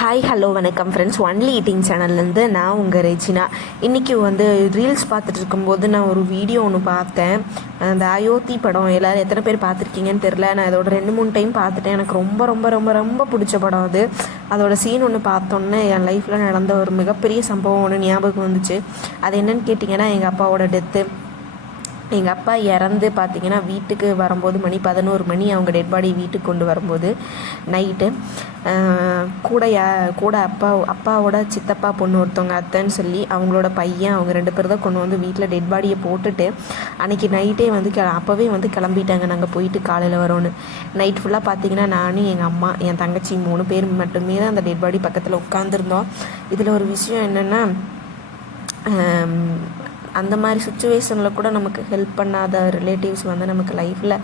Hi hello வணக்கம் friends, only eating சேனல்லேருந்து நான் உங்கள் ரெஜினா. இன்றைக்கி ரீல்ஸ் பார்த்துட்டு இருக்கும்போது நான் ஒரு வீடியோ ஒன்று பார்த்தேன். அந்த அயோத்தி படம் எல்லோரும் எத்தனை பேர் பார்த்துருக்கீங்கன்னு தெரில. நான் இதோட 2-3 டைம் பார்த்துட்டேன். எனக்கு ரொம்ப ரொம்ப ரொம்ப ரொம்ப பிடிச்ச படம் அது. அதோட சீன் ஒன்று பார்த்தோன்னே என் லைஃப்பில் நடந்த ஒரு மிகப்பெரிய சம்பவம் ஒன்று ஞாபகம் வந்துச்சு. அது என்னென்னு கேட்டிங்கன்னா, எங்கள் அப்பாவோட டெத்து. எங்கள் அப்பா இறந்து பார்த்திங்கன்னா வீட்டுக்கு வரும்போது மணி 11 மணி. அவங்க டெட் பாடி வீட்டுக்கு கொண்டு வரும்போது நைட்டு கூட அப்பாவோட சித்தப்பா பொண்ணு ஒருத்தவங்க அத்தைன்னு சொல்லி அவங்களோட பையன், அவங்க 2 பேர் தான் கொண்டு வந்து வீட்டில் டெட் பாடியை போட்டுட்டு அன்றைக்கி நைட்டே அப்போவே கிளம்பிட்டாங்க. நாங்கள் போயிட்டு காலையில் வரோன்னு. நைட் ஃபுல்லாக பார்த்திங்கன்னா நானும் எங்கள் அம்மா என் தங்கச்சி 3 பேர் மட்டுமே தான் அந்த டெட் பாடி பக்கத்தில் உட்காந்துருந்தோம். இதில் ஒரு விஷயம் என்னென்னா, அந்த மாதிரி சுச்சுவேஷனில் கூட நமக்கு ஹெல்ப் பண்ணாத ரிலேட்டிவ்ஸ் நமக்கு லைஃப்பில்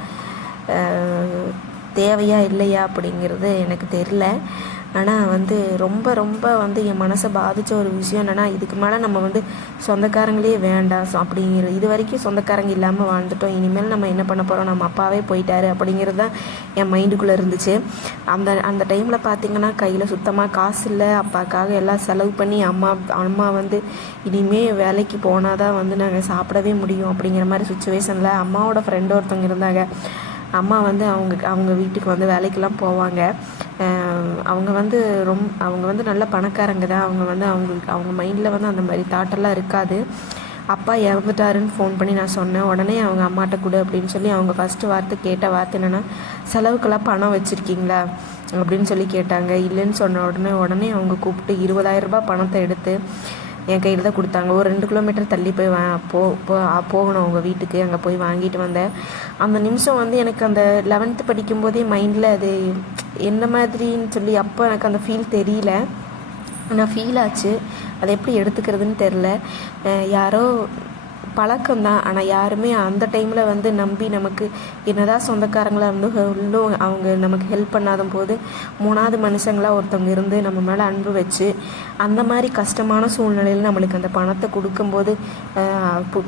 தேவையா இல்லையா அப்படிங்கிறது எனக்கு தெரில. ஆனால் ரொம்ப ரொம்ப என் மனசை பாதித்த ஒரு விஷயம் என்னென்னா, இதுக்கு மேலே நம்ம சொந்தக்காரங்களே வேண்டாம் அப்படிங்கிறது. இது வரைக்கும் சொந்தக்காரங்க இல்லாமல் வாழ்ந்துட்டோம், இனிமேல் நம்ம என்ன பண்ண போகிறோம், நம்ம அப்பாவே போயிட்டாரு அப்படிங்கிறது தான் என் மைண்டுக்குள்ளே இருந்துச்சு. அந்த டைமில் பார்த்திங்கன்னா கையில் சுத்தமாக காசு இல்லை. அப்பாவுக்காக எல்லாம் செலவு பண்ணி அம்மா இனிமேல் வேலைக்கு போனால் தான் நாங்கள் சாப்பிடவே முடியும் அப்படிங்கிற மாதிரி சுச்சுவேஷனில் அம்மாவோட ஃப்ரெண்டு ஒருத்தவங்க இருந்தாங்க. அம்மா அவங்க வீட்டுக்கு வேலைக்கெல்லாம் போவாங்க. அவங்க நல்ல பணக்காரங்க தான். அவங்க மைண்டில் அந்த மாதிரி தாட்டெல்லாம் இருக்காது. அப்பா இறந்துட்டாருன்னு ஃபோன் பண்ணி நான் சொன்னேன். உடனே அவங்க அம்மாட்ட கொடு அப்படின்னு சொல்லி அவங்க ஃபஸ்ட்டு கேட்ட வார்த்தை என்னென்னா, செலவுக்கெல்லாம் பணம் வச்சுருக்கீங்களா அப்படின்னு சொல்லி கேட்டாங்க. இல்லைன்னு சொன்ன உடனே அவங்க கூப்பிட்டு 20,000 ரூபாய் பணத்தை எடுத்து என் கையில் தான் கொடுத்தாங்க. ஒரு 2 கிலோமீட்டர் தள்ளி போய் போகணும் அவங்க வீட்டுக்கு. அங்கே போய் வாங்கிட்டு வந்தேன். அந்த நிமிஷம் எனக்கு அந்த 11th படிக்கும்போதே மைண்டில் அது என்ன மாதிரின்னு சொல்லி அப்போ எனக்கு அந்த ஃபீல் தெரியல. ஆனால் ஃபீல் ஆச்சு. அதை எப்படி எடுத்துக்கிறதுன்னு தெரில. யாரோ பழக்கம்தான். ஆனால் யாருமே அந்த டைமில் நம்பி நமக்கு என்னதான் சொந்தக்காரங்களாக உள்ளும் அவங்க நமக்கு ஹெல்ப் பண்ணாத போது 3வது மனுஷங்களாக ஒருத்தவங்க இருந்து நம்ம மேலே அன்பு வச்சு அந்த மாதிரி கஷ்டமான சூழ்நிலையில் நம்மளுக்கு அந்த பணத்தை கொடுக்கும்போது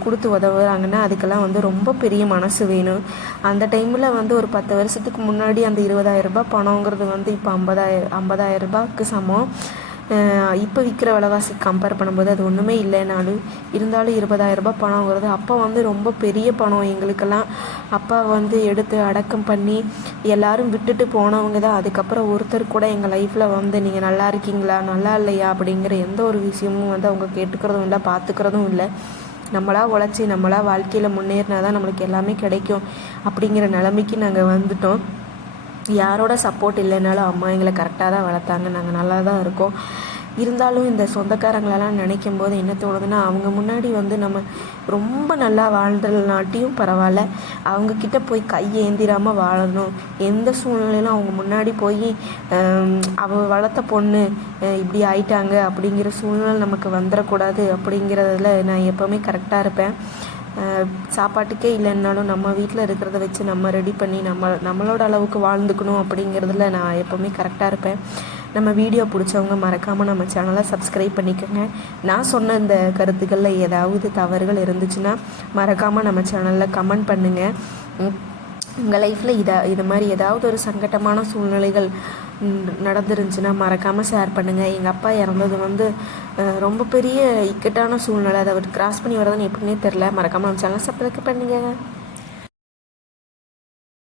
கொடுத்து உதவுறாங்கன்னா அதுக்கெல்லாம் ரொம்ப பெரிய மனசு வேணும். அந்த டைமில் ஒரு 10 வருஷத்துக்கு முன்னாடி அந்த 20,000 ரூபாய் பணங்கிறது இப்போ 50,000 ரூபாய்க்கு சமம். இப்போ விற்கிற விலைவாசி கம்பேர் பண்ணும்போது அது ஒன்றுமே இல்லைனாலும் இருந்தாலும் 20,000 ரூபாய் பணங்கிறது அப்போ ரொம்ப பெரிய பணம் எங்களுக்கெல்லாம். அப்பா எடுத்து அடக்கம் பண்ணி எல்லோரும் விட்டுட்டு போனவங்க தான். அதுக்கப்புறம் ஒருத்தர் கூட எங்கள் லைஃப்பில் நீங்கள் நல்லா இருக்கீங்களா நல்லா இல்லையா அப்படிங்கிற எந்த ஒரு விஷயமும் அவங்க கேட்டுக்கிறதும் இல்லை, பார்த்துக்கிறதும் இல்லை. நம்மளாக உழைச்சி நம்மளாக வாழ்க்கையில் முன்னேறினா தான் நம்மளுக்கு எல்லாமே கிடைக்கும் அப்படிங்கிற நிலைமைக்கு நாங்கள் வந்துட்டோம். யாரோட சப்போர்ட் இல்லைனாலும் அம்மா எங்களை கரெக்டாக தான் வளர்த்தாங்க. நாங்கள் நல்லா தான் இருக்கோம். இருந்தாலும் இந்த சொந்தக்காரங்களெல்லாம் நினைக்கும் போது என்ன தோணுதுன்னா, அவங்க முன்னாடி நம்ம ரொம்ப நல்லா வாழ்றதுனாட்டியும் பரவாயில்ல, அவங்கக்கிட்ட போய் கையேந்திராமல் வாழணும். எந்த சூழ்நிலையிலும் அவங்க முன்னாடி போய் வளர்த்த பொண்ணு இப்படி ஆயிட்டாங்க அப்படிங்கிற சூழ்நிலை நமக்கு வந்துடக்கூடாது அப்படிங்கிறதுல நான் எப்போவுமே கரெக்டாக இருப்பேன். சாப்பாட்டுக்கே இல்லைன்னாலும் நம்ம வீட்டில் இருக்கிறத வச்சு நம்ம ரெடி பண்ணி நம்மளோட அளவுக்கு வாழ்ந்துக்கணும் அப்படிங்கிறதுல நான் எப்போவுமே கரெக்டாக இருப்பேன். நம்ம வீடியோ பிடிச்சவங்க மறக்காமல் நம்ம சேனலை சப்ஸ்கிரைப் பண்ணிக்கோங்க. நான் சொன்ன இந்த கருத்துக்களில் ஏதாவது தவறுகள் இருந்துச்சுன்னா மறக்காமல் நம்ம சேனலில் கமெண்ட் பண்ணுங்கள். உங்கள் லைஃப்பில் இது மாதிரி ஏதாவது ஒரு சங்கட்டமான சூழ்நிலைகள் நடந்துருந்துச்சுன்னா மறக்காமல் ஷேர் பண்ணுங்கள். எங்கள் அப்பா இறந்தது ரொம்ப பெரிய இக்கட்டான சூழ்நிலை. அதை கிராஸ் பண்ணி வரதுன்னு எப்படின்னே தெரில. மறக்காமல் நம்ம சேனலை சப்ஸ்கிரைப் பண்ணுங்கள்.